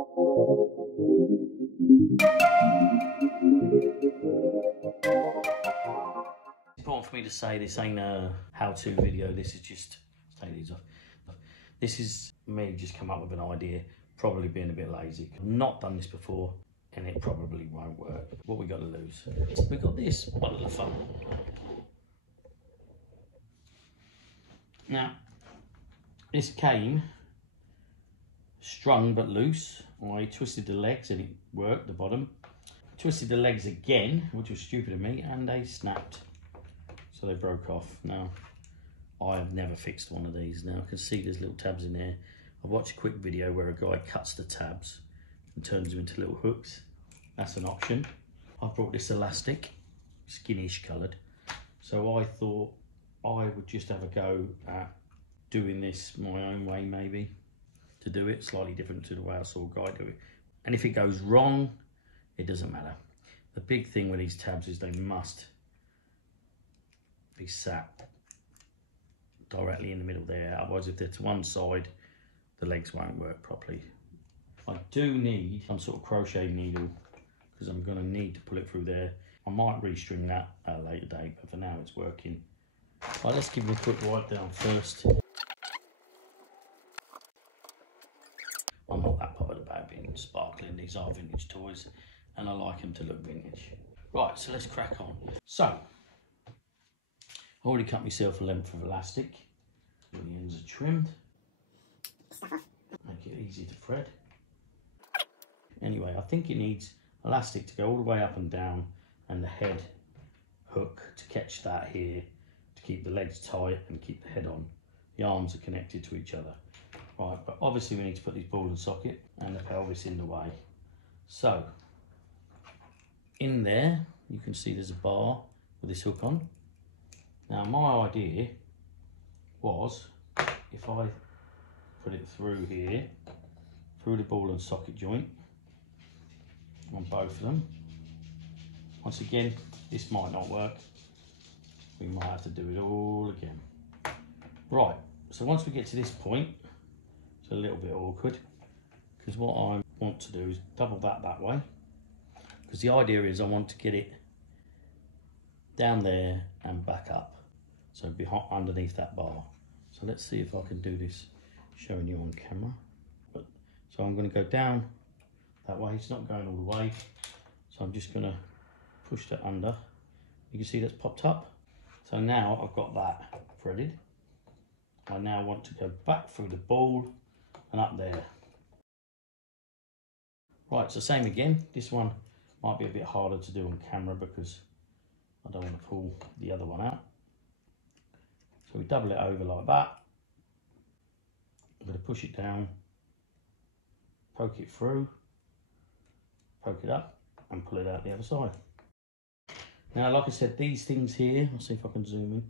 It's important for me to say this ain't a how-to video, this is just, take these off. This is me just come up with an idea, probably being a bit lazy. I've not done this before and it probably won't work. What we got to lose? We got this bottle of fun. Now, this came strung but loose. I twisted the legs and it worked, the bottom. Twisted the legs again, which was stupid of me, and they snapped. So they broke off. Now, I have never fixed one of these. Now, I can see there's little tabs in there. I watched a quick video where a guy cuts the tabs and turns them into little hooks. That's an option. I brought this elastic, skinnish coloured. So I thought I would just have a go at doing this my own way, maybe, to do it slightly different to the way I saw a guy do it. And if it goes wrong, it doesn't matter. The big thing with these tabs is they must be sat directly in the middle there. Otherwise, if they're to one side, the legs won't work properly. I do need some sort of crochet needle because I'm going to need to pull it through there. I might restring that at a later date, but for now it's working. Right, let's give it a quick wipe down first. I'm not that bothered about being sparkling. These are vintage toys and I like them to look vintage. Right, so let's crack on. So, I already cut myself a length of elastic. The ends are trimmed. Make it easy to thread. Anyway, I think it needs elastic to go all the way up and down and the head hook to catch that here to keep the legs tight and keep the head on. The arms are connected to each other. Right, but obviously we need to put this ball and socket and the pelvis in the way. So, in there, you can see there's a bar with this hook on. Now my idea was, if I put it through here, through the ball and socket joint, on both of them. Once again, this might not work. We might have to do it all again. Right, so once we get to this point, it's a little bit awkward, because what I want to do is double that way, because the idea is I want to get it down there and back up, so behind, underneath that bar. So let's see if I can do this showing you on camera. So I'm going to go down that way. It's not going all the way, so I'm just going to push that under. You can see that's popped up. So now I've got that threaded. I now want to go back through the ball and up there. Right, so same again. This one might be a bit harder to do on camera because I don't want to pull the other one out. So we double it over like that. I'm going to push it down, poke it through, poke it up and pull it out the other side. Now, like I said, these things here, I'll see if I can zoom in,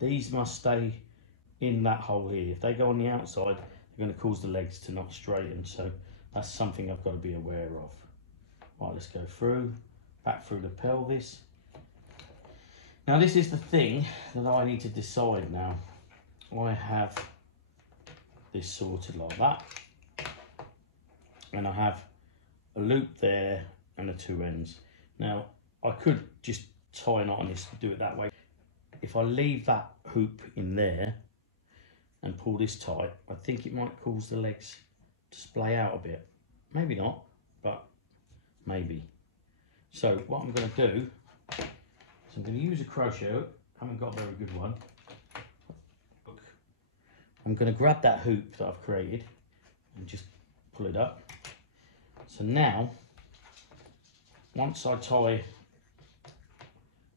these must stay in that hole here. If they go on the outside, they're going to cause the legs to not straighten, so that's something I've got to be aware of. Right, let's go through, back through the pelvis. Now this is the thing that I need to decide now. I have this sorted like that, and I have a loop there and the two ends. Now I could just tie a knot on this and do it that way. If I leave that hoop in there and pull this tight, I think it might cause the legs to splay out a bit. Maybe not, but maybe. So what I'm going to do is I'm going to use a crochet hook. I haven't got a very good one. I'm going to grab that hoop that I've created and just pull it up. So now, once I tie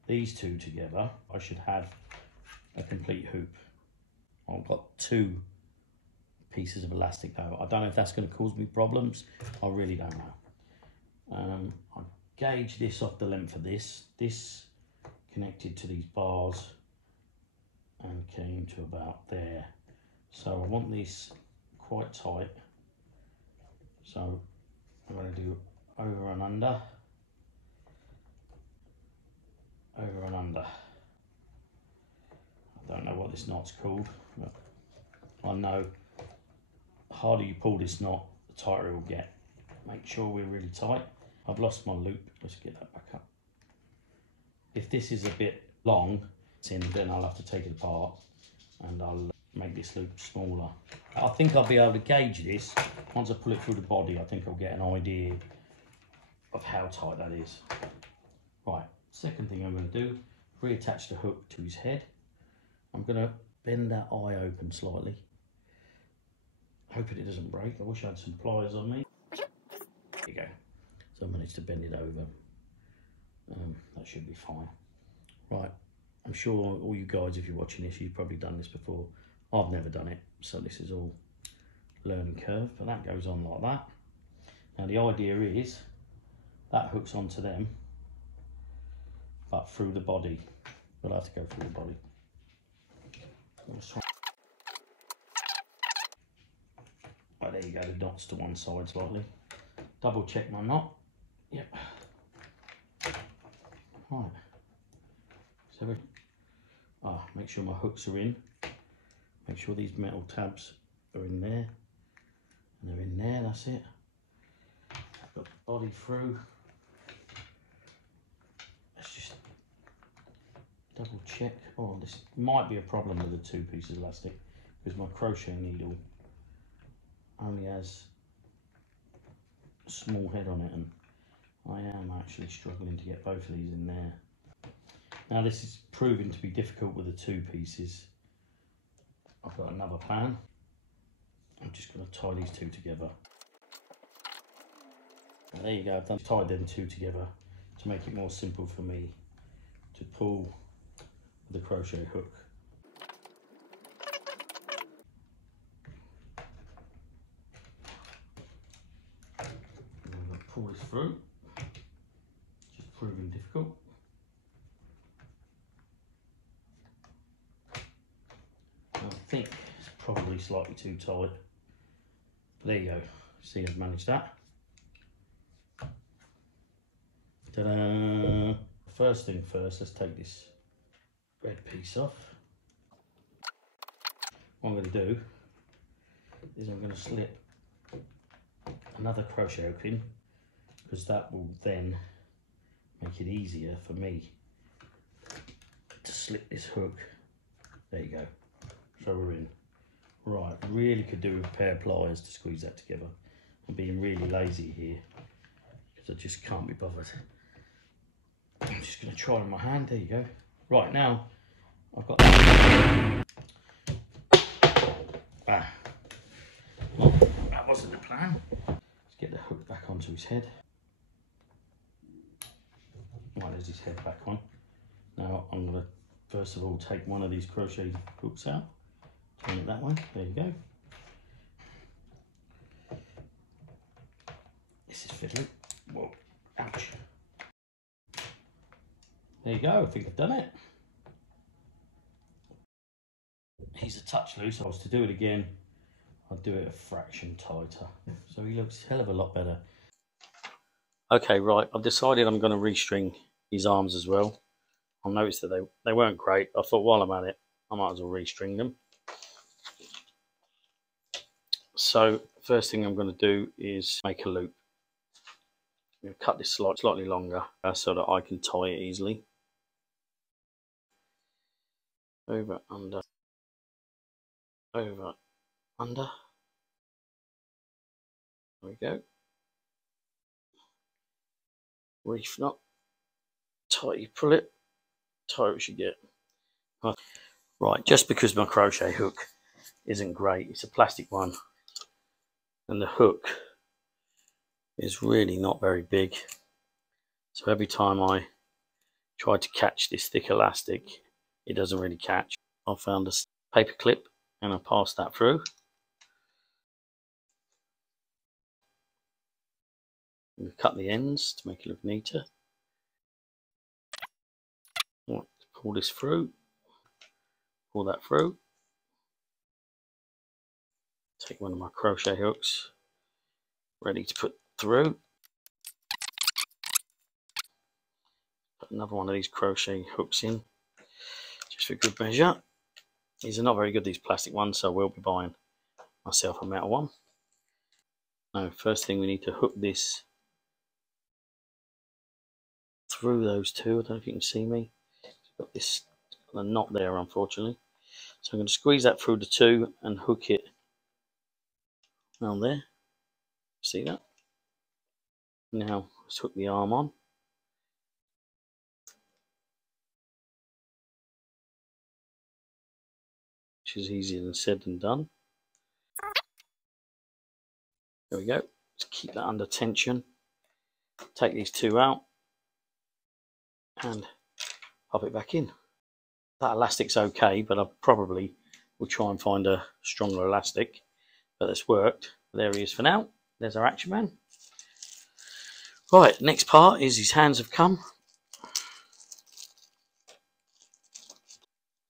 these two together, I should have a complete hoop. I've got two pieces of elastic though. I don't know if that's going to cause me problems. I really don't know. I gauge this off the length of this. This connected to these bars and came to about there. So I want this quite tight. So I'm going to do over and under, over and under. I don't know what this knot's called, but I know the harder you pull this knot, the tighter it will get. make sure we're really tight. I've lost my loop, let's get that back up. If this is a bit long, then I'll have to take it apart and I'll make this loop smaller. I think I'll be able to gauge this once I pull it through the body. I think I'll get an idea of how tight that is. Right, second thing I'm going to do, reattach the hook to his head. I'm going to bend that eye open slightly, hoping it doesn't break. I wish I had some pliers on me. There you go. So I managed to bend it over. That should be fine. Right, I'm sure all you guys, if you're watching this, you've probably done this before. I've never done it, so this is all learning curve, but that goes on like that. Now the idea is that hooks onto them, but through the body. We'll have to go through the body. Right, there you go, the knot's to one side slightly. Double check my knot. Yep. Right. So make sure my hooks are in. Make sure these metal tabs are in there. And they're in there, that's it. I've got the body through. Let's just double check. Oh, this might be a problem with the 2 pieces of elastic because my crochet needle only has a small head on it, and I am actually struggling to get both of these in there. Now this is proving to be difficult with the 2 pieces. I've got another plan. I'm just going to tie these 2 together. And there you go, I've tied them 2 together to make it more simple for me to pull with the crochet hook. And I'm going to pull this through, which is proving difficult. I think it's probably slightly too tight. There you go. See, I've managed that. Ta-da! First thing first, let's take this red piece off. What I'm going to do is I'm going to slip another crochet hook in, because that will then make it easier for me to slip this hook. There you go. So we're in. Right, really could do with a pair of pliers to squeeze that together. I'm being really lazy here because I just can't be bothered. I'm just going to try with my hand. There you go. Right, now I've got well, that wasn't the plan. Let's get the hook back onto his head. Right, there's his head back on. Now I'm going to first of all take one of these crochet hooks out. Turn it that way, there you go. This is fiddly. Whoa, ouch. There you go, I think I've done it. He's a touch loose. If I was to do it again, I'd do it a fraction tighter. So he looks a hell of a lot better. Okay, right, I've decided I'm going to restring his arms as well. I noticed that they weren't great. I thought while I'm at it, I might as well restring them. So first thing I'm going to do is make a loop. I'm going to cut this slightly longer so that I can tie it easily. Over, under, over, under. There we go. Reef knot. Tight you pull it, tight we should get. Right, just because my crochet hook isn't great, it's a plastic one, and the hook is really not very big. So every time I try to catch this thick elastic, it doesn't really catch. I found a paper clip and I passed that through. And cut the ends to make it look neater. Right, pull this through, pull that through. Take one of my crochet hooks, ready to put through. Put another one of these crochet hooks in, just for good measure. These are not very good, these plastic ones, so I will be buying myself a metal one. Now, first thing we need to hook this through those two. I don't know if you can see me. Got this knot there, unfortunately. So I'm going to squeeze that through the two and hook it around there. See that? Now let's hook the arm on. Which is easier than said than done. There we go. Let's keep that under tension. Take these two out and pop it back in. That elastic's okay, but I probably will try and find a stronger elastic. But that's worked. There he is for now. There's our Action Man. Right, next part is his hands have come.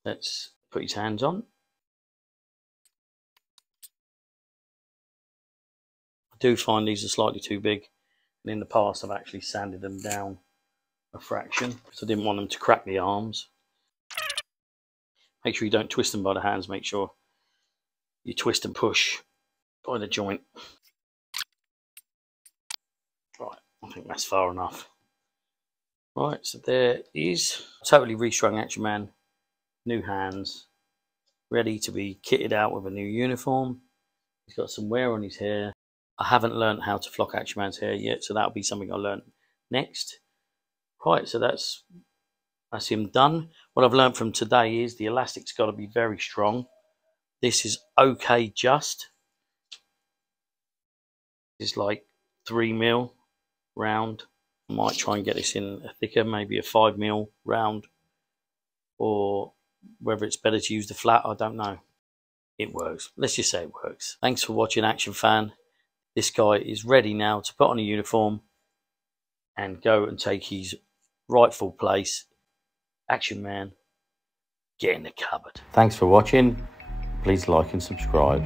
Let's put his hands on. I do find these are slightly too big, and in the past I've actually sanded them down a fraction because I didn't want them to crack the arms. Make sure you don't twist them by the hands. Make sure you twist and push by the joint. Right, I think that's far enough. Right, so there is totally restrung Action Man, new hands, ready to be kitted out with a new uniform. He's got some wear on his hair. I haven't learned how to flock Action Man's hair yet, so that'll be something I'll learn next. Right, so that's him done. What I've learned from today is the elastic's got to be very strong. This is okay just. It's like 3mm round. I might try and get this in a thicker, maybe a 5mm round, or whether it's better to use the flat, I don't know. It works. Let's just say it works. Thanks for watching, Action Fan. This guy is ready now to put on a uniform and go and take his rightful place. Action Man, get in the cupboard. Thanks for watching. Please like and subscribe.